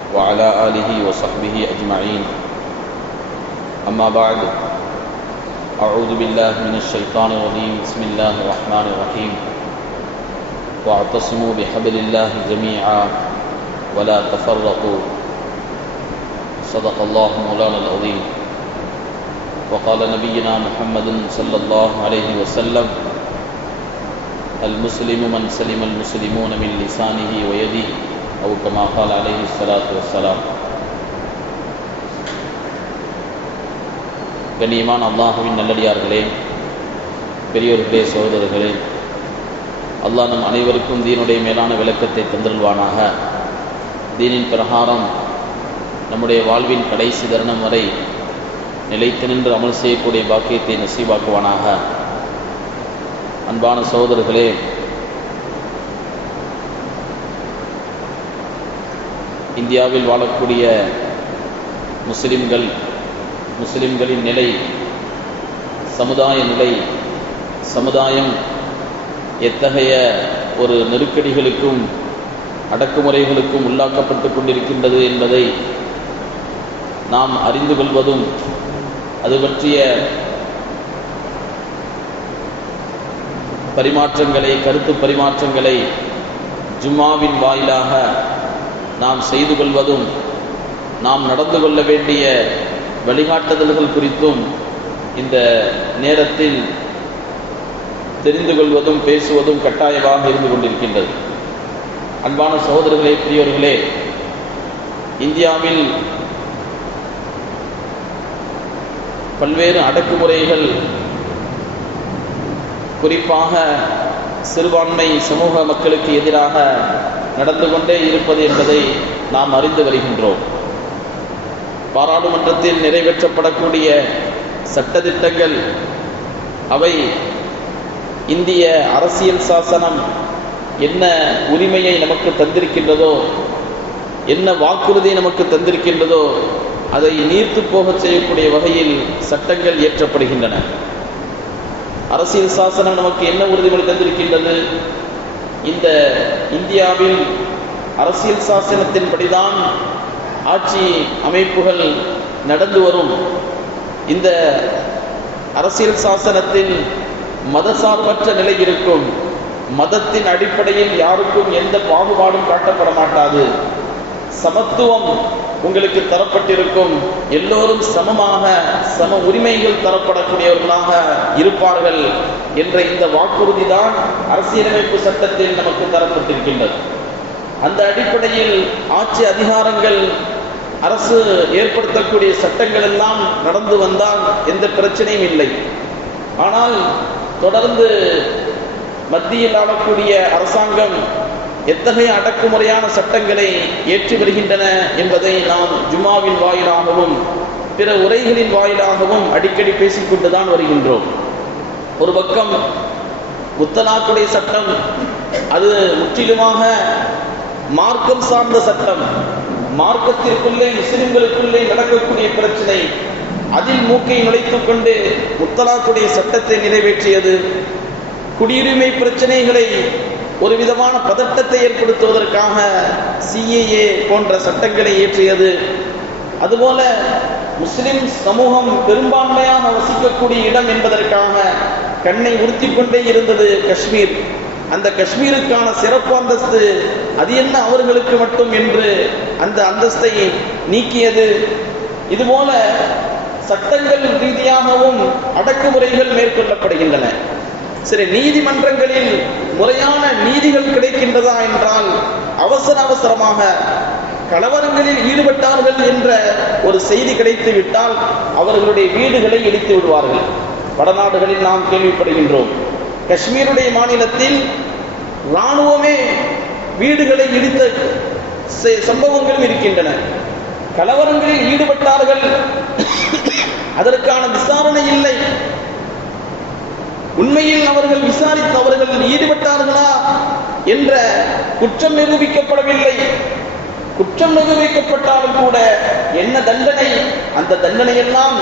وعلى آله وصحبه أجمعين. أما بعد، أعوذ بالله من الشيطان الرجيم. بسم الله الرحمن الرحيم. واعتصموا بحبل الله جميعا ولا تفرقوا. صدق الله مولانا العظيم. وقال نبينا محمد صلى الله عليه وسلم: المسلم من سلم المسلمون من لسانه ويده، أو كما قال عليه الصلاة والسلام. கண்ணியமான அல்லாஹுவின் நல்லடியார்களே, பெரியோர்களே, சகோதரர்களே, அல்லாஹ் நம் அனைவருக்கும் தீனுடைய மேலான விளக்கத்தை தந்தருள்வானாக. தீனின் பிரகாரம் நம்முடைய வாழ்வின் கடைசி தருணம் வரை நிலைத்து நின்று அமல் செய்யக்கூடிய பாக்கியத்தை நசீபாக்குவானாக. அன்பான சகோதரர்களே, இந்தியாவில் வாழக்கூடிய முஸ்லிம்களின் நிலை, சமுதாய நிலை, சமுதாயம் எத்தகைய ஒரு நெருக்கடிகளுக்கும் அடக்குமுறைகளுக்கும் உள்ளாக்கப்பட்டு கொண்டிருக்கின்றது என்பதை நாம் அறிந்து கொள்வதும், அது பற்றிய கருத்து பரிமாற்றங்களை ஜும்மாவின் வாயிலாக நாம் செய்து கொள்வதும், நாம் நடந்து கொள்ள வேண்டிய வழிகாட்டுதல்கள் குறித்தும் இந்த நேரத்தில் தெரிந்து கொள்வதும் பேசுவதும் கட்டாயமாக இருந்து கொண்டிருக்கின்றது. அன்பான சகோதரர்களே, பெரியோர்களே, இந்தியாவில் பல்வேறு அடக்குமுறைகள் குறிப்பாக சிறுபான்மை சமூக மக்களுக்கு எதிராக நடந்து கொண்டே இருப்பது என்பதை நாம் அறிந்து வருகின்றோம். பாராளுமன்றத்தில் நிறைவேற்றப்படக்கூடிய சட்டதிட்டங்கள், அவை இந்திய அரசியல் சாசனம் என்ன உரிமையை நமக்கு தந்திருக்கின்றதோ, என்ன வாக்குறுதி நமக்கு தந்திருக்கின்றதோ, அதை நீர்த்து போக செய்யக்கூடிய வகையில் சட்டங்கள் இயற்றப்படுகின்றன. அரசியல் சாசனம் நமக்கு என்ன உறுதிமொழி தந்திருக்கின்றது? இந்த இந்தியாவில் அரசியல் சாசனத்தின்படிதான் ஆட்சி அமைப்புகள் நடந்து வரும். இந்த அரசியல் சாசனத்தில் மதசார்பற்ற நிலை இருக்கும். மதத்தின் அடிப்படையில் யாருக்கும் எந்த பாகுபாடும் காட்டப்பட மாட்டாது. சமத்துவம் உங்களுக்கு தரப்பட்டிருக்கும். எல்லோரும் சமமாக சம உரிமைகள் தரப்படக்கூடியவர்களாக இருப்பார்கள் என்ற இந்த வாக்குறுதி தான் அரசியலமைப்பு சட்டத்தில் நமக்கு தரப்பட்டிருக்கின்றது. அந்த அடிப்படையில் ஆட்சி அதிகாரங்கள், அரசு ஏற்படுத்தக்கூடிய சட்டங்கள் எல்லாம் நடந்து வந்தால் எந்த பிரச்சனையும் இல்லை. ஆனால் தொடர்ந்து மத்தியில் ஆளக்கூடிய அரசாங்கம் எத்தகைய அடக்குமுறையான சட்டங்களை ஏற்றி வருகின்றன என்பதை நாம் ஜும்மாவின் வாயிலாகவும் பிற உரைகளின் வாயிலாகவும் அடிக்கடி பேசிக்கொண்டுதான் வருகின்றோம். ஒரு பக்கம் முத்தலாக்குடைய சட்டம், அது முற்றிலுமாக மார்க்கம் சார்ந்த சட்டம். மார்க்கத்திற்குள்ளே, முஸ்லிம்களுக்குள்ளே நடக்கக்கூடிய பிரச்சனை, அதில் மூக்கை நுழைத்துக் கொண்டு முத்தலாக்குடைய சட்டத்தை நிறைவேற்றியது. குடியுரிமை பிரச்சனைகளை ஒரு விதமான பதட்டத்தை ஏற்படுத்துவதற்காக CAA போன்ற சட்டங்களை இயற்றியது. அதுபோல முஸ்லிம் சமூகம் பெரும்பான்மையாக வசிக்கக்கூடிய இடம் என்பதற்காக கண்ணை உறுத்தி கொண்டே இருந்தது காஷ்மீர். அந்த காஷ்மீருக்கான சிறப்பு அந்தஸ்து, அது என்ன அவர்களுக்கு மட்டும் என்று அந்த அந்தஸ்தை நீக்கியது. இதுபோல சட்டங்கள் ரீதியாகவும் அடக்குமுறைகள் மேற்கொள்ளப்படுகின்றன. சரி, நீதிமன்றங்களில் முறையான நீதிகள் கிடைக்கின்றதா என்றால் அவசரமாக கலவரங்களில் ஈடுபட்டார்கள் என்ற ஒரு செய்தி கிடைத்து விட்டால் அவர்களுடைய வீடுகளை இடித்து விடுவார்கள். வடநாடுகளில் நாம் கேள்விப்படுகின்றோம். காஷ்மீருடைய மாநிலத்தில் இராணுவமே வீடுகளை இடித்த சம்பவங்களும் இருக்கின்றன. கலவரங்களில் ஈடுபட்டார்கள், அதற்கான விசாரணை இல்லை. உண்மையில் அவர்கள் விசாரித்து அவர்கள் ஈடுபட்டார்களா என்ற குற்றம் நிரூபிக்கப்படவில்லை. குற்றம் நிரூபிக்கப்பட்டாலும் கூட என்ன தண்டனை, அந்த தண்டனையெல்லாம்,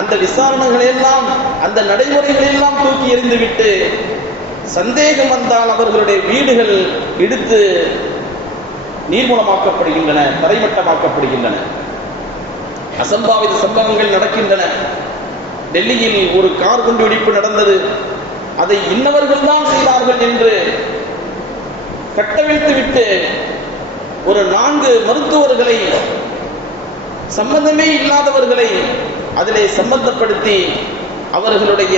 அந்த விசாரணைகள் எல்லாம், அந்த நடைமுறைகள் எல்லாம் தூக்கி எறிந்துவிட்டு சந்தேகம் வந்தால் அவர்களுடைய வீடுகள் இடித்து நீர்மூலமாக்கப்படுகின்றன, தரைமட்டமாக்கப்படுகின்றன. அசம்பாவித சம்பவங்கள் நடக்கின்றன. டெல்லியில் ஒரு கார் குண்டு வெடிப்பு நடந்தது. அதை இன்னவர்கள் தான் செய்தார்கள் என்று கட்டவிழ்த்துவிட்டு ஒரு 4 மருத்துவர்களை, சம்பந்தமே இல்லாதவர்களை அதிலே சம்பந்தப்படுத்தி அவர்களுடைய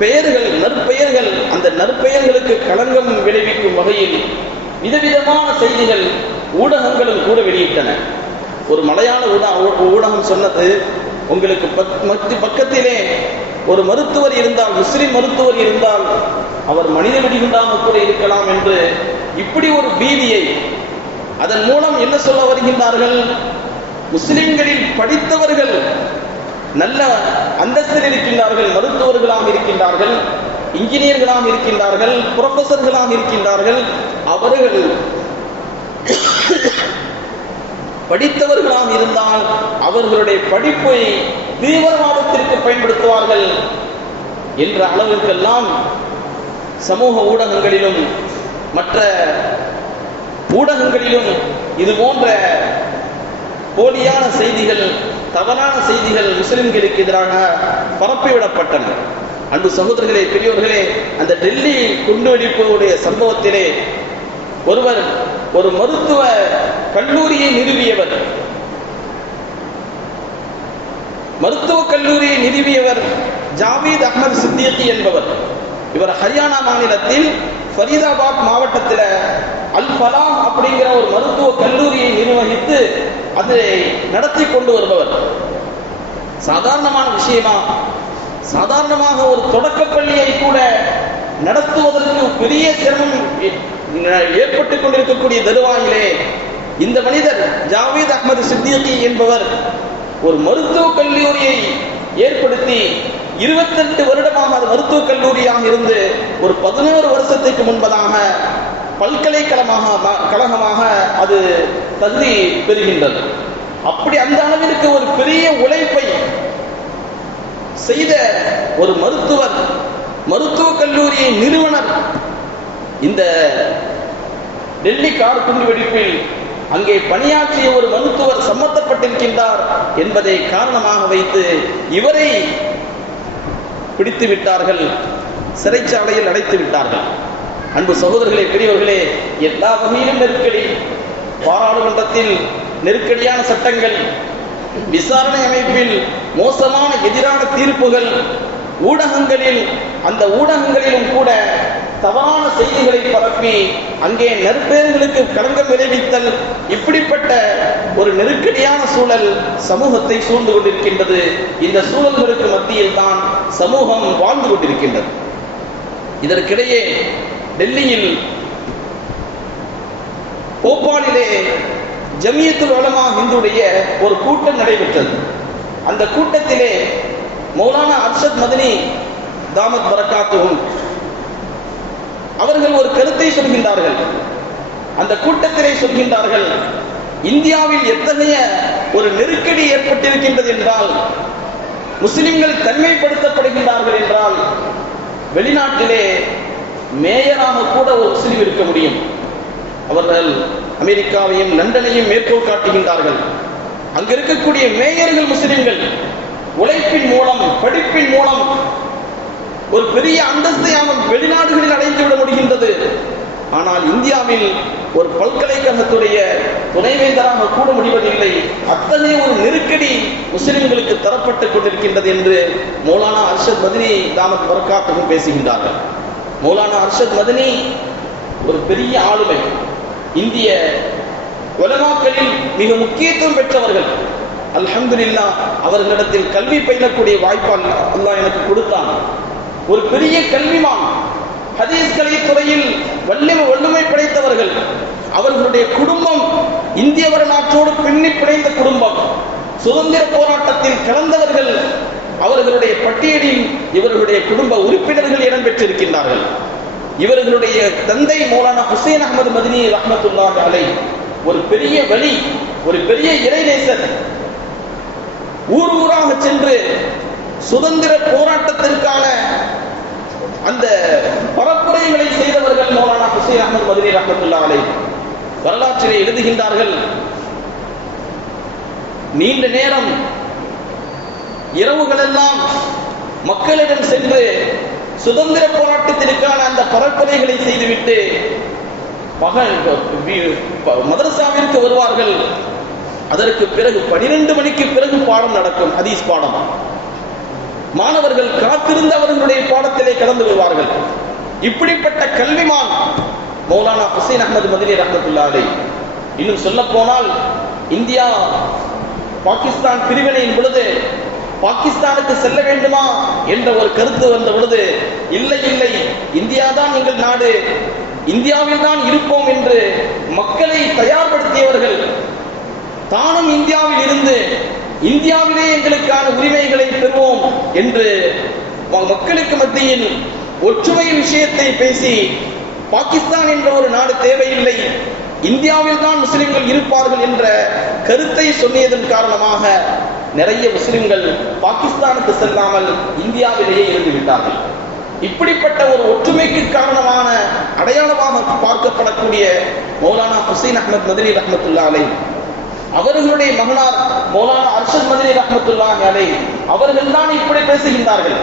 பெயர்கள், நற்பெயர்கள், அந்த நற்பெயர்களுக்கு களங்கம் விளைவிக்கும் வகையில் விதவிதமான செய்திகள் ஊடகங்களும் கூட வெளியிட்டன. ஒரு மலையாள ஊடகம் சொன்னது, உங்களுக்கு பக்கத்திலே ஒரு மருத்துவர் இருந்தால், முஸ்லிம் மருத்துவர் இருந்தால் அவர் மனித வெடிகுண்டாக கூட இருக்கலாம் என்று இப்படி ஒரு பீதியை, அதன் மூலம் என்ன சொல்ல வருகின்றார்கள்? முஸ்லிம்களில் படித்தவர்கள் நல்ல அந்தஸ்தில் இருக்கின்றார்கள், மருத்துவர்களாக இருக்கின்றார்கள், இன்ஜினியர்களாக இருக்கின்றார்கள், புரொஃபசர்களாக இருக்கின்றார்கள். அவர்கள் படித்தவர்களாக இருந்தால் அவர்களுடைய படிப்பை தீவிரவாதத்திற்கு பயன்படுத்துவார்கள் என்ற அளவிற்கெல்லாம் சமூக ஊடகங்களிலும் மற்ற ஊடகங்களிலும் இது போன்ற போலியான செய்திகள், தவறான செய்திகள் முஸ்லிம்களுக்கு எதிராக பரப்பிவிடப்பட்டன. அன்பு சகோதரர்களே, பெரியோர்களே, அந்த டெல்லி குண்டுவெடிப்புடைய சம்பவத்திலே ஒருவர் ஒரு மருத்துவ கல்லூரியை நிறுவியவர், மருத்துவக் கல்லூரியை நிறுவியவர் ஜாவீத் அஹ்மத் சித்திகி என்பவர். இவர் ஹரியானா மாநிலத்தில் ஃபரீதாபாத் மாவட்டத்தில் அல் ஃபலாஹ் அப்படிங்கிற ஒரு மருத்துவ கல்லூரியை நிர்வகித்து அதை நடத்தி கொண்டு வருபவர். சாதாரணமான விஷயமா? சாதாரணமாக ஒரு தொடக்கப்பள்ளியை கூட நடத்துவதற்கு பெரிய சிரமம் ஏற்பட்டுக் கொண்டிருக்கக்கூடிய தருவாயிலே இந்த மனிதர் ஜாவீத் அஹ்மத் சித்திகி என்பவர் ஒரு மருத்துவக் கல்லூரியை ஏற்படுத்தி 28 வருடமாக அது மருத்துவக் கல்லூரியாக இருந்து ஒரு 11 வருஷத்துக்கு முன்பதாக பல்கலைக்கழகமாக அது தகுதி பெறுகின்றது. அப்படி அந்த அளவிற்கு ஒரு பெரிய உழைப்பை செய்த ஒரு மருத்துவர், மருத்துவக் கல்லூரியை நிறுவனர் இந்த டெல்லி கார் குண்டு வெடிப்பில் அங்கே பணியாற்றிய ஒரு மருத்துவர் சம்பந்தப்பட்டிருக்கின்றார் என்பதை காரணமாக வைத்து இவரை பிடித்து விட்டார்கள், சிறைச்சாலையில் அடைத்து விட்டார்கள். அன்பு சகோதரர்களே, பெரியவர்களே, எல்லா வகையிலும் நெருக்கடி, பாராளுமன்றத்தில் நெருக்கடியான சட்டங்கள், விசாரணை அமைப்பில் மோசமான எதிரான தீர்ப்புகள், ஊடகங்களில் அந்த ஊடகங்களிலும் கூட தவறான செய்திகளை பரப்பி அங்கே நற்பெயர்களுக்கு களங்கம் விளைவித்தல், இப்படிப்பட்ட ஒரு நெருக்கடியான சூழல் சமூகத்தை சூழ்ந்து கொண்டிருக்கின்றது. இந்த சூழல்களுக்கு மத்தியில் தான் சமூகம் வாழ்ந்து கொண்டிருக்கின்றது. இதற்கிடையே டெல்லியில் போபாலிலே ஜமியத்துல் உலமா ஹிந்துடைய ஒரு கூட்டம் நடைபெற்றது. அந்த கூட்டத்திலே மௌலானா அர்ஷத் மதனி தாமத் பரக்காத்துஹும் அவர்கள் ஒரு கருத்தை சொல்கின்றார்கள். அந்த கூட்டத்திலே சொல்கின்றார்கள், இந்தியாவில் எத்தகைய ஒரு நெருக்கடி ஏற்பட்டிருக்கின்றது என்றால், முஸ்லிம்கள் தனிமைப்படுத்தப்படுகின்றார்கள் என்றால், வெளிநாட்டிலே மேயராக கூட ஒரு முஸ்லிம் இருக்க முடியும். அவர்கள் அமெரிக்காவையும் லண்டனையும் மேற்கோள் காட்டுகின்றார்கள். அங்கு இருக்கக்கூடிய மேயர்கள் முஸ்லிம்கள். உழைப்பின் மூலம், படிப்பின் மூலம் ஒரு பெரிய அந்தஸ்தை அவன் வெளிநாடுகளில் அடைந்துவிட முடிகின்றது. ஆனால் இந்தியாவில் ஒரு பல்கலைக்கழகத்துடைய துணைவேந்தராக கூட முடிவதில்லை. அத்தகைய ஒரு நெருக்கடி முஸ்லிம்களுக்கு தரப்பட்டுக் கொண்டிருக்கின்றது என்று மௌலானா அர்ஷத் மதனி தாமத் பரக்காத்துஹும் பேசுகின்றார்கள். மௌலானா அர்ஷத் மதனி ஒரு பெரிய ஆளுமை, இந்திய உலமாக்களில் மிக முக்கியத்துவம் பெற்றவர்கள். அல்ஹம்துலில்லாஹ், அவர்களிடத்தில் கல்வி பயிலக்கூடிய வாய்ப்பு அல்லாஹ் எனக்கு கொடுத்தான். ஒரு பெரிய கல்விமான், ஹதீஸ் கலை துறையில் வல்லமை படைத்தவர்கள். அவர்களுடைய குடும்பம் இந்திய வரலாற்றோடு பின்னி பிணைந்த குடும்பம். சுதந்திர போராட்டத்தில் கலந்தவர்கள். அவர்களுடைய பட்டியலில் இவர்களுடைய குடும்ப உறுப்பினர்கள் இடம்பெற்றிருக்கின்றார்கள். இவர்களுடைய தந்தை மௌலானா ஹுசைன் அஹ்மத் மதனி ரஹ்மத்துல்லாஹி அலைஹி ஒரு பெரிய வலி, ஒரு பெரிய இறைநேசர். ஊர் ஊராக சென்று சுதந்திர போராட்டத்திற்கான அந்த பரப்புரைகளை செய்தவர்கள் மௌலானா ஹுசைன் அஹ்மத் மதனி ரஹ்மத்துல்லாஹி அலைஹி. வரலாற்றிலே எழுதுகின்றார்கள், நீண்ட நேரம் இரவுகளெல்லாம் மக்களிடம் சென்று சுதந்திர போராட்டத்திற்கான அந்த பரப்புரைகளை செய்துவிட்டு மதரசாவிற்கு வருவார்கள். அதற்கு பிறகு 12 மணிக்கு பிறகு பாடம் நடக்கும், ஹதீஸ் பாடம். மாணவர்கள் காத்திருந்து அவர்களுடைய பாடத்திலே கலந்து கொள்வார்கள். இப்படிப்பட்ட கல்விமான் மௌலானா ஹுசைன் அஹ்மது மதனி ரஹ்மத்துல்லாஹி அலைஹி. இன்னும் சொல்ல போனால் இந்தியா பாகிஸ்தான் பிரிவினையின் பொழுது பாகிஸ்தானுக்கு செல்ல வேண்டுமா என்ற ஒரு கருத்து வந்த பொழுது, இல்லை இல்லை, இந்தியா தான் எங்கள் நாடு, இந்தியாவில் தான் இருப்போம் என்று மக்களை தயார்படுத்தியவர்கள். தானும் இந்தியாவில் இருந்து இந்தியாவிலே எங்களுக்கான உரிமைகளை பெறுவோம் என்று மக்களுக்கு மத்தியில் ஒற்றுமை விஷயத்தை பேசி, பாகிஸ்தான் என்ற ஒரு நாடு தேவையில்லை, இந்தியாவில் தான் முஸ்லிம்கள் இருப்பார்கள் என்ற கருத்தை சொன்னியதன் காரணமாக நிறைய முஸ்லிம்கள் பாகிஸ்தானுக்கு செல்லாமல் இந்தியாவிலேயே இருந்து விட்டார்கள். இப்படிப்பட்ட ஒரு ஒற்றுமைக்கு காரணமான அடையாளமாக பார்க்கப்படக்கூடிய மௌலானா ஹுசைன் அஹ்மத் மதனி ரஹ்மத்துல்லாஹி அலைஹி, அவர்களுடைய மகனார் மௌலானா அர்ஷத் மதனி ரஹ்மத்துல்லாஹி அலைஹி அவர்கள் தான் இப்படி பேசுகின்றார்கள்.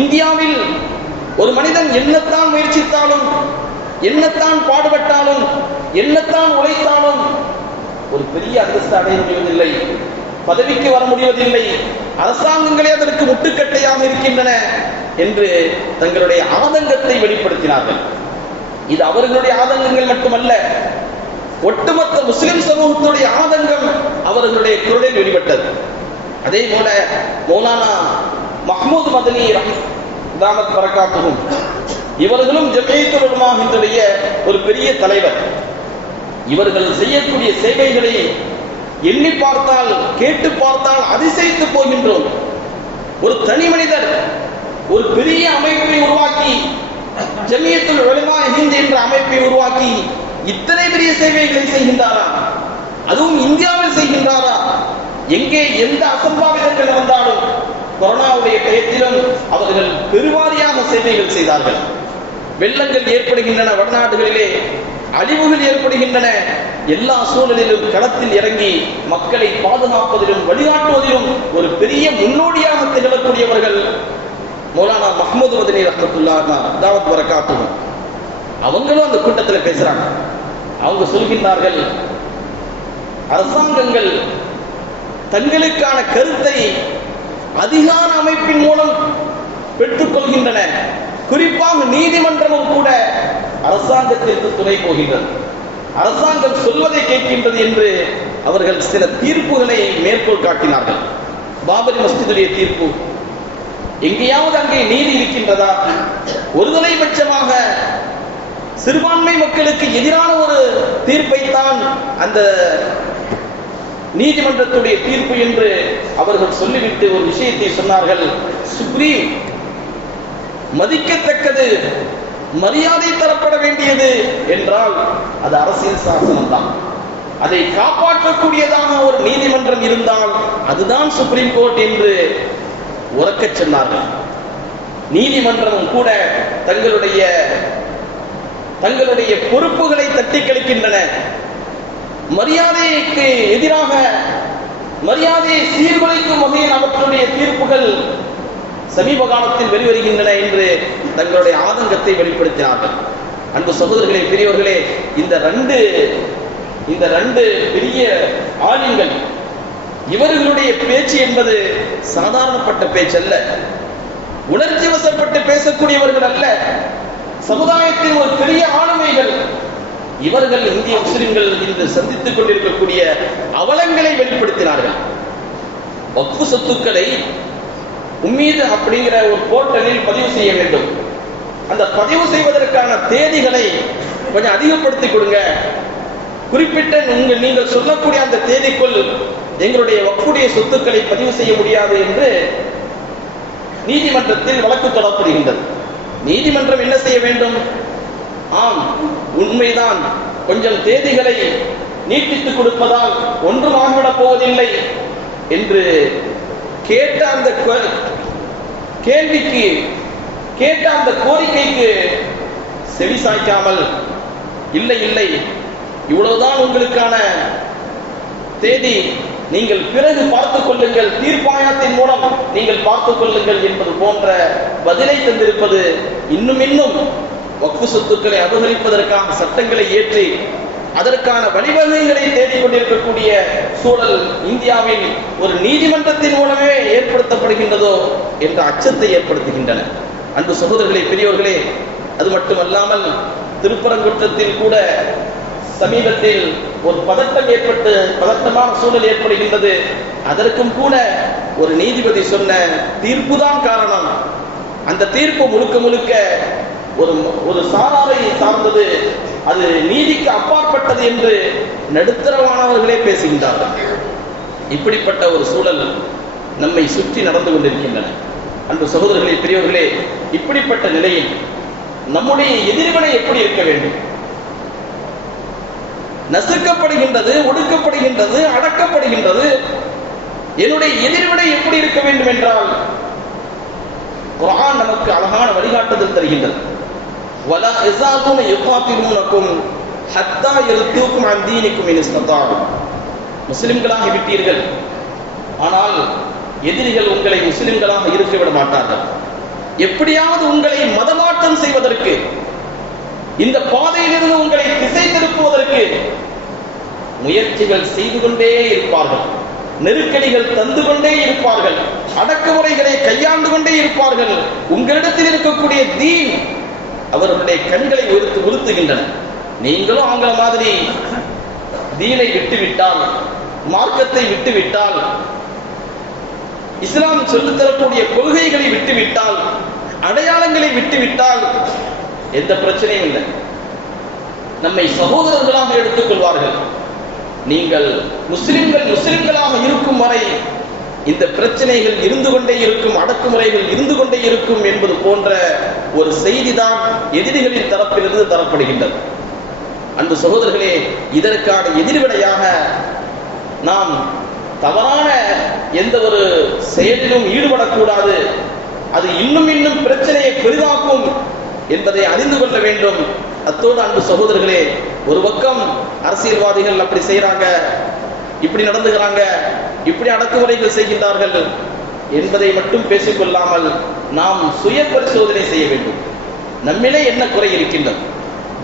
இந்தியாவில் ஒரு மனிதன் என்னத்தான் முயற்சித்தாலும், என்னத்தான் பாடுபட்டாலும், என்னத்தான் உழைத்தாலும் ஒரு பெரிய அந்தஸ்து அடைய முடிவதில்லை, பதவிக்கு வர முடிவதில்லை, அரசாங்கங்களே அதற்கு முட்டுக்கட்டையாக இருக்கின்றன என்று தங்களுடைய ஆதங்கத்தை வெளிப்படுத்தினார்கள். இது அவர்களுடைய ஆதங்கங்கள் மட்டுமல்ல, ஒட்டுமொத்த முஸ்லிம் சமூகத்துடைய ஆதங்கம் அவர்களுடைய குரலில் வெளிப்பட்டது. அதே போல மௌலானா மஹ்மூத் மதனி தாமத் பரக்காத்துஹும் இவர்களும் ஜம்இய்யத்துல் உலமாவினுடைய ஒரு பெரிய தலைவர். இவர்கள் செய்யக்கூடிய சேவைகளை எண்ணி பார்த்தால், கேட்டு பார்த்தால் அதிசயித்து போகின்றோம். ஒரு தனி மனிதர் ஒரு பெரிய அமைப்பை உருவாக்கி, ஜம்இய்யத்துல் உலமா ஹிந்த் என்ற அமைப்பை உருவாக்கி இத்தனை பெரிய சேவைகளை செய்கின்றாரா? அதுவும் இந்தியாவில் செய்கின்றாரா? எங்கே எந்த அசம்பாவிதங்கள் நடந்தாலும் கொரோனாவுடைய டயத்திலும் அவர்கள் பெருவாரியாக சேவைகள் செய்தார்கள். வெள்ளங்கள் ஏற்படுகின்றன, வடநாடுகளிலே அழிவுகள் ஏற்படுகின்றன, எல்லா சூழலிலும் களத்தில் இறங்கி மக்களை பாதுகாப்பதிலும் வழிகாட்டுவதிலும் ஒரு பெரிய முன்னோடியாக திகழக்கூடியவர்கள் மௌலானா மஹ்மூத் மதனி ரஹ்மத்துல்லாஹி தாவத் பரக்காத்துஹு. அவங்களும் அந்த கூட்டத்தில் பேசுறாங்க. அவங்க சொல்கின்றார்கள், அரசாங்கங்கள் தங்களுக்கான கருத்தை அதிகார அமைப்பின் மூலம் பெற்றுக் கொள்கின்றன. குறிப்பாக நீதிமன்றமும் கூட அரசாங்கத்திற்கு துணை போகின்றது, அரசாங்கம் சொல்வதை கேட்கின்றது என்று அவர்கள் சில தீர்ப்புகளை மேற்கோள் காட்டினார்கள். பாபரி மஸ்ஜிதுடைய தீர்ப்பு, எங்கேயாவது அங்கே நீதி இருக்கின்றதா? ஒருதலை பட்சமாக சிறுபான்மை மக்களுக்கு எதிரான ஒரு தீர்ப்பைத்தான் அந்த நீதிமன்றத்துடைய தீர்ப்பு என்று அவர்கள் சொல்லிவிட்டு ஒரு விஷயத்தை சொன்னார்கள். சுப்ரீம் மதிக்கத்தக்கது, மரியாதை தரப்பட வேண்டியது என்றால் அது அரசியல் சாசனம் தான். அதை காப்பாற்றக்கூடியதாக ஒரு நீதிமன்றம் இருந்தால் அதுதான் சுப்ரீம் கோர்ட் என்று உரக்கச் சொன்னார்கள். நீதிமன்றமும் கூட தங்களுடைய பொறுப்புகளை தட்டி கழிக்கின்றன. மரியாதைக்கு எதிராக மரியாதையை சீர்குலைக்கும் வகையில் அவர்களுடைய தீர்ப்புகள் சமீப காலத்தில் வெளிவருகின்றன என்று தங்களுடைய ஆதங்கத்தை வெளிப்படுத்தினார்கள். அன்பு சகோதரர்களே, பெரியவர்களே, இந்த ரெண்டு பெரிய ஆளுங்கள், இவர்களுடைய பேச்சு என்பது சாதாரணப்பட்ட பேச்சு அல்ல, உணர்ச்சி வசப்பட்டு பேசக்கூடியவர்கள் அல்ல, சமுதாயத்தின் ஒரு பெரிய ஆளுமைகள். இவர்கள் இந்திய முஸ்லிம்கள் இன்று சந்தித்துக் கொண்டிருக்கக்கூடிய அவலங்களை வெளிப்படுத்தினார்கள். வக்ஃப் சொத்துக்களை உம்மீது அப்படிங்கிற ஒரு போர்ட்டலில் பதிவு செய்ய வேண்டும். அந்த பதிவு செய்வதற்கான தேதிகளை கொஞ்சம் அதிகப்படுத்தி கொடுங்க. குறிப்பிட்ட நீங்கள் சொல்லக்கூடிய அந்த தேதிக்குள் எங்களுடைய வக்ஃபுடைய சொத்துக்களை பதிவு செய்ய முடியாது என்று நீதிமன்றத்தில் வழக்கு தொடரப்படுகின்றது. நீதிமன்றம் என்ன செய்ய வேண்டும்? ஆம், உண்மைதான், கொஞ்சம் தேதிகளை நீட்டித்துக் கொடுப்பதால் ஒன்றும் ஆகிவிடப் போவதில்லை என்று கேட்ட அந்த கேள்விக்கு, கேட்ட அந்த கோரிக்கைக்கு செவி சாய்க்காமல், இல்லை இல்லை, இவ்வளவுதான் உங்களுக்கான தேதி, நீங்கள் பிறகு பார்த்துக் கொள்ளுங்கள், தீர்ப்பாயத்தின் மூலம் நீங்கள் பார்த்துக் கொள்ளுங்கள் என்பது போன்ற பதிலை தந்திருப்பது இன்னும் வக்ஃப் சொத்துக்களை அபகரிப்பதற்கான சட்டங்களை ஏற்றி அதற்கான வழிவகைகளை தேடிக்கொண்டிருக்கக்கூடிய சூழல் இந்தியாவில் ஒரு நீதிமன்றத்தின் மூலமே ஏற்படுத்தப்படுகின்றதோ என்ற அச்சத்தை ஏற்படுத்துகின்றன. அன்பு சகோதரர்களே, பெரியோர்களே, அது மட்டுமல்லாமல் திருப்பரங்குன்றத்தில் கூட சமீபத்தில் ஒரு பதட்டமான சூழல் ஏற்படுகின்றது. அதற்கும் கூட ஒரு நீதிபதி சொன்ன தீர்ப்பு தான் காரணம். அந்த தீர்ப்பு முழுக்க ஒரு சாராரை சார்ந்தது, அது நீதிக்கு அப்பாற்பட்டது என்று நடுத்தரமானவர்களே பேசுகின்றார்கள். இப்படிப்பட்ட ஒரு சூழல் நம்மை சுற்றி நடந்து கொண்டிருக்கின்றன. அன்பு சகோதரர்களே, பெரியவர்களே, இப்படிப்பட்ட நிலையில் நம்முடைய எதிர்வினை எப்படி இருக்க வேண்டும்? நசுக்கப்படுகின்றது, ஒடுக்கப்படுகின்றது, அடக்கப்படுகின்றது. என்னுடைய எதிர்வினை எப்படி இருக்க வேண்டும் என்றால் குர்ஆன் நமக்கு அழகான வழிகாட்டுதல் தருகின்றது. வலா யஸாலுன யுகாத்திலூனகும் ஹத்தா யர்தூகும் அன் தீனிக்கும் இன் இஸ்ததாஉ. முஸ்லிம்களாக விட்டீர்கள், ஆனால் எதிரிகள் உங்களை முஸ்லிம்களாக இருக்க விட மாட்டார்கள். எப்படியாவது உங்களை மதமாற்றம் செய்வதற்கு, இந்த பாதையிலிருந்து உங்களை திசை திருப்புவதற்கு முயற்சிகள் செய்து கொண்டே இருப்பார்கள். நெருக்கடிகள் தந்து கொண்டே இருப்பார்கள். அடக்குமுறைகளை கையாண்டு கொண்டே இருப்பார்கள். உங்களிடத்தில் இருக்கக்கூடிய தீன் அவர்களுடைய கண்களை உறுத்துகின்றன. நீங்களும் அவங்கள மாதிரி தீனை விட்டுவிட்டால், மார்க்கத்தை விட்டுவிட்டால், இஸ்லாம் சொல்லித்தரக்கூடிய கொள்கைகளை விட்டுவிட்டால், அடையாளங்களை விட்டுவிட்டால் எந்த பிரச்சனையும் இல்லை. நம்மை சகோதரர்களாக எடுத்துக் கொள்வார்கள். நீங்கள் முஸ்லிம்களாக இருக்கும் வரை இந்த பிரச்சனைகள் இருந்து கொண்டே இருக்கும், அடக்குமுறைகள் இருந்து கொண்டே இருக்கும் என்பது போன்ற ஒரு செய்திதான் எதிரிகளின் தரப்பிலிருந்து தரப்படுகின்றது. அன்பு சகோதரர்களே, இதற்கான எதிர்வினையாக நாம் தவறான எந்த ஒரு செயலிலும் ஈடுபடக்கூடாது. அது இன்னும் பிரச்சனையை பெரிதாக்கும் என்பதை அறிந்து கொள்ள வேண்டும். அத்தோடு அன்பு சகோதரர்களே, ஒரு பக்கம் அரசியல்வாதிகள் அப்படி செய்யறாங்க, இப்படி நடந்துகிறாங்க, இப்படி அடக்குமுறைகள் செய்கின்றார்கள் என்பதை மட்டும் பேசிக்கொள்ளாமல் நாம் சுய பரிசோதனை செய்ய வேண்டும். நம்மிலே என்ன குறை இருக்கின்றது?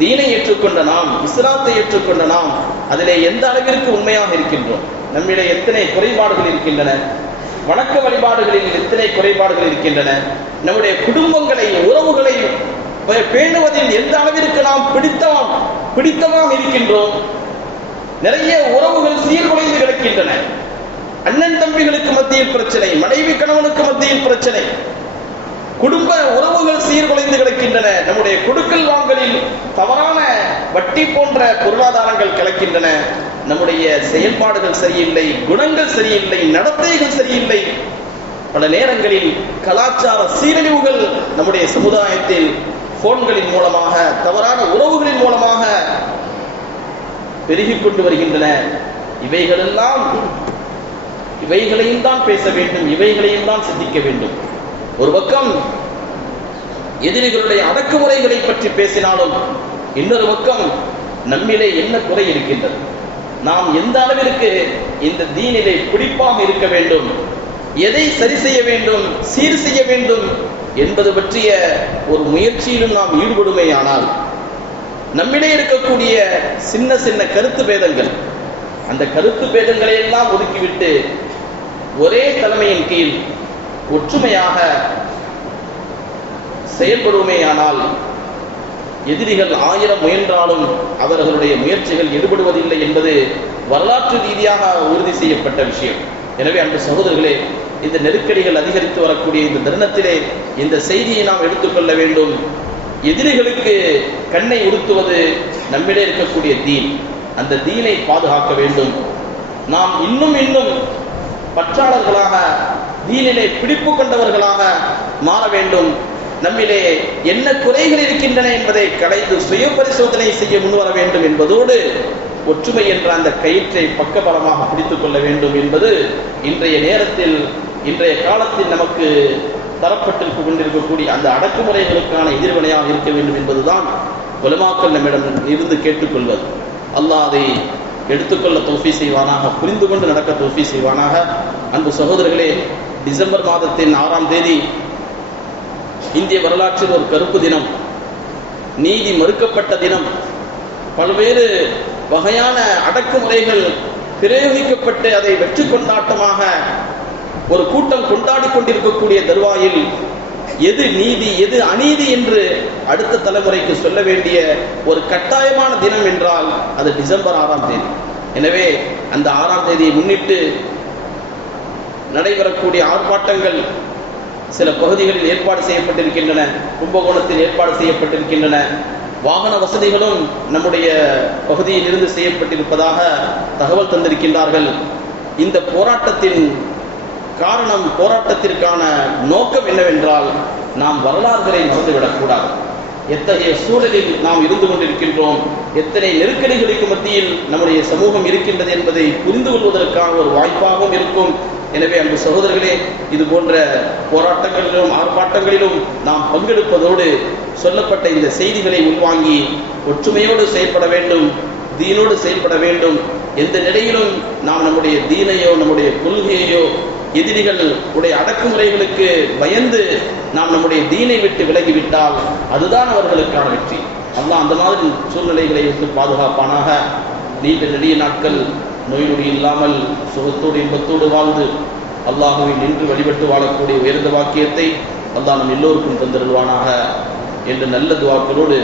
தீனை ஏற்றுக்கொண்ட நாம், இஸ்லாத்தை ஏற்றுக்கொண்ட நாம் அதிலே எந்த அளவிற்கு உண்மையாக இருக்கின்றோம்? நம்மிலே எத்தனை குறைபாடுகள் இருக்கின்றன? வணக்க வழிபாடுகளில் எத்தனை குறைபாடுகள் இருக்கின்றன? நம்முடைய குடும்பங்களை, உறவுகளை பேணுவதில் எந்த அளவிற்கு நாம் பிடித்தமாக இருக்கின்றோம்? நிறைய உறவுகள் சீர்குலைந்து கிடக்கின்றன. அண்ணன் தம்பிகளுக்கு மத்தியில் பிரச்சனை, மனைவி கணவனுக்கு மத்தியில் பிரச்சனை, குடும்ப உறவுகள் சீர்குலைந்து கிடக்கின்றன. நம்முடைய கொடுக்கல் வாங்கலில் தவறான வட்டி போன்ற பொருளாதாரங்கள் கிடக்கின்றன. நம்முடைய செயல்பாடுகள் சரியில்லை, குணங்கள் சரியில்லை, நடத்தைகள் சரியில்லை. பல நேரங்களில் கலாச்சார சீரழிவுகள் நம்முடைய சமுதாயத்தில் போன்களின் மூலமாக, தவறான உறவுகளின் மூலமாக பெருகிக் கொண்டு வருகின்றன. இவைகளையும் தான் பேச வேண்டும், இவைகளையும் தான் சிந்திக்க வேண்டும். ஒரு பக்கம் எதிரிகளுடைய அடக்குமுறைகளை பற்றி பேசினாலும், இன்னொரு பக்கம் நம்மிலே என்ன குறை இருக்கின்றது, நாம் எந்த அளவிற்கு இந்த தீனிலே பிடிப்பாக இருக்க வேண்டும், எதை சரி செய்ய வேண்டும், சீர் செய்ய வேண்டும் என்பது பற்றிய ஒரு முயற்சியிலும் நாம் ஈடுபடுமேயானால், நம்மிலே இருக்கக்கூடிய சின்ன சின்ன கருத்து பேதங்கள், அந்த கருத்து பேதங்களை எல்லாம் ஒதுக்கிவிட்டு ஒரே தலைமையின் கீழ் ஒற்றுமையாக செயல்படுமேயானால், எதிரிகள் 1000 முயன்றாலும் அவர்களுடைய முயற்சிகள் ஈடுபடுவதில்லை என்பது வரலாற்று ரீதியாக உறுதி செய்யப்பட்ட விஷயம். எனவே அன்பு சகோதரர்களே, இந்த நெருக்கடிகள் அதிகரித்து வரக்கூடிய இந்த தருணத்திலே இந்த செய்தியை நாம் எடுத்துக்கொள்ள வேண்டும். எதிரிகளுக்கு கண்ணை உறுத்துவது நம்மிடையே இருக்கக்கூடிய தீன். அந்த தீனை பாதுகாக்க வேண்டும். நாம் இன்னும் பற்றாளர்களாக, தீனிலே பிடிப்பு கொண்டவர்களாக மாற வேண்டும். நம்மிலே என்ன குறைகள் இருக்கின்றன என்பதை களைந்து சுய பரிசோதனை செய்ய முன்வர வேண்டும் என்பதோடு ஒற்றுமை என்ற அந்த கயிற்றை பக்கபலமாக பிடித்துக் கொள்ள வேண்டும் என்பது இன்றைய நேரத்தில், இன்றைய காலத்தில் நமக்கு தரப்பட்டிருக்க கொண்டிருக்கக்கூடிய அந்த அடக்குமுறைகளுக்கான எதிர்வினையாக இருக்க வேண்டும் என்பதுதான் உலமாக்கள் நம்மிடம் இருந்து கேட்டுக்கொள்வது. அல்லாஹ் அதை எடுத்துக்கொள்ள தௌஃபீக் செய்வானாக, புரிந்து கொண்டு நடக்க தௌஃபீக் செய்வானாக. அன்பு சகோதரர்களே, டிசம்பர் மாதத்தின் 6ஆம் தேதி இந்திய வரலாற்றில் ஒரு கருப்பு தினம், நீதி மறுக்கப்பட்ட தினம், பல்வேறு வகையான அடக்குமுறைகள் பிரயோகிக்கப்பட்டு அதை வெற்றி கொண்டாட்டமாக ஒரு கூட்டம் கொண்டாடி கொண்டிருக்கக்கூடிய தருவாயில் எது நீதி எது அநீதி என்று அடுத்த தலைமுறைக்கு சொல்ல வேண்டிய ஒரு கட்டாயமான தினம் என்றால் அது டிசம்பர் 6ஆம் தேதி. எனவே அந்த 6ஆம் தேதியை முன்னிட்டு நடைபெறக்கூடிய ஆர்ப்பாட்டங்கள் சில பகுதிகளில் ஏற்பாடு செய்யப்பட்டிருக்கின்றன, கும்பகோணத்தில் ஏற்பாடு செய்யப்பட்டிருக்கின்றன. வாகன வசதிகளும் நம்முடைய பகுதியில் இருந்து செய்யப்பட்டிருப்பதாக தகவல் தந்திருக்கின்றார்கள். இந்த போராட்டத்தின் காரணம், போராட்டத்திற்கான நோக்கம் என்னவென்றால், நாம் வரலாறுகளை மறந்துவிடக்கூடாது. எத்தகைய சூழலில் நாம் இருந்து கொண்டிருக்கின்றோம், எத்தனை நெருக்கடிகளுக்கு மத்தியில் நம்முடைய சமூகம் இருக்கின்றது என்பதை புரிந்து கொள்வதற்கான ஒரு வாய்ப்பாகவும் இருக்கும். எனவே அன்பு சகோதரர்களே, இது போன்ற போராட்டங்களிலும் ஆர்ப்பாட்டங்களிலும் நாம் பங்கெடுப்பதோடு சொல்லப்பட்ட இந்த செய்திகளை உள்வாங்கி ஒற்றுமையோடு செயல்பட வேண்டும், தீனோடு செயல்பட வேண்டும். எந்த நிலையிலும் நாம் நம்முடைய தீனையோ நம்முடைய கொள்கையையோ எதிரிகள் உடைய அடக்குமுறைகளுக்கு பயந்து நாம் நம்முடைய தீனை விட்டு விலகிவிட்டால் அதுதான் அவர்களுக்கான வெற்றி. அல்லாஹ் அந்த மாதிரி சூழ்நிலைகளை விட்டு பாதுகாப்பானாக. நீண்ட நெடிய நாட்கள் நோய் நொடி இல்லாமல் சுகத்தோடு இன்பத்தோடு வாழ்ந்து அல்லாஹுவை நின்று வழிபட்டு வாழக்கூடிய உயர்ந்த வாக்கியத்தை அல்லாஹ் நம் எல்லோருக்கும் தந்திருவானாக என்று நல்ல துவாக்களோடு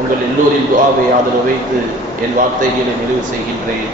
உங்கள் எல்லோரின் துஆவை ஆதரவு வைத்து என் வார்த்தைகளை நிறைவு செய்கின்றேன்.